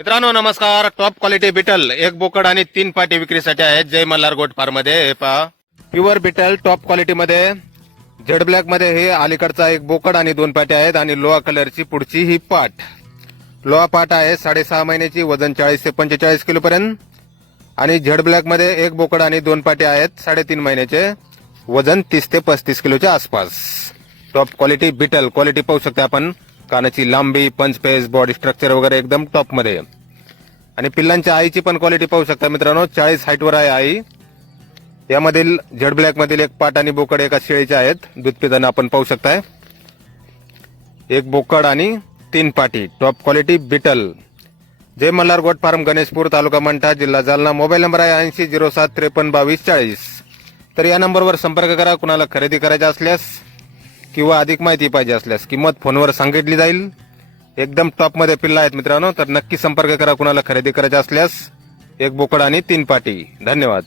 मित्रांनो नमस्कार. Top quality beetle एक बोकड आणि तीन पाटी विक्रीसाठी आहेत जय मल्हार गोट फार्ममध्ये हे प्युअर बिटल टॉप क्वालिटी मध्ये. झेड ब्लॅकमध्ये हे अलीकडचा एक बोकड आणि दोन पाट्या आहेत आणि लोहा कलरची पुढची ही पाट. लोहा पाट आहे साडेसहा महिन्याची वजन चाळीस ते पंचेचाळीस किलो पर्यंत. आणि झेड ब्लॅकमध्ये एक बोकड आणि दोन पाट्या आहेत साडेतीन महिन्याचे वजन तीस ते पस्तीस किलोच्या आसपास. टॉप क्वालिटी बिटल क्वालिटी पाहू शकता आपण. कानाची लांबी पंचपेस बॉडी स्ट्रक्चर वगैरे एकदम टॉपमध्ये आणि पिल्लांच्या आईची पण क्वालिटी पाहू शकता मित्रांनो चाळीस हाईटवर आहे आई. यामधील झेड ब्लॅक मधील एक पाट आणि बोकड एका शेळीचे आहेत. दूध पिताना आपण पाहू शकताय. एक बोकड आणि तीन पाटी. टॉप क्वालिटी बिटल जय मल्हार गोट फार्म गणेशपूर तालुका मंठा जिल्हा जालना. मोबाईल नंबर आहे ऐंशी झिरो सात त्रेपन्न बावीस चाळीस. तर या नंबरवर संपर्क करा कुणाला खरेदी करायचा असल्यास. किंवा अधिक माहिती पाहिजे असल्यास किंमत फोनवर सांगितली जाईल. एकदम टॉपमध्ये पिल्ला आहेत मित्रांनो तर नक्की संपर्क करा कुणाला खरेदी करायचा असल्यास. एक बोकड आणि तीन पाटी. धन्यवाद.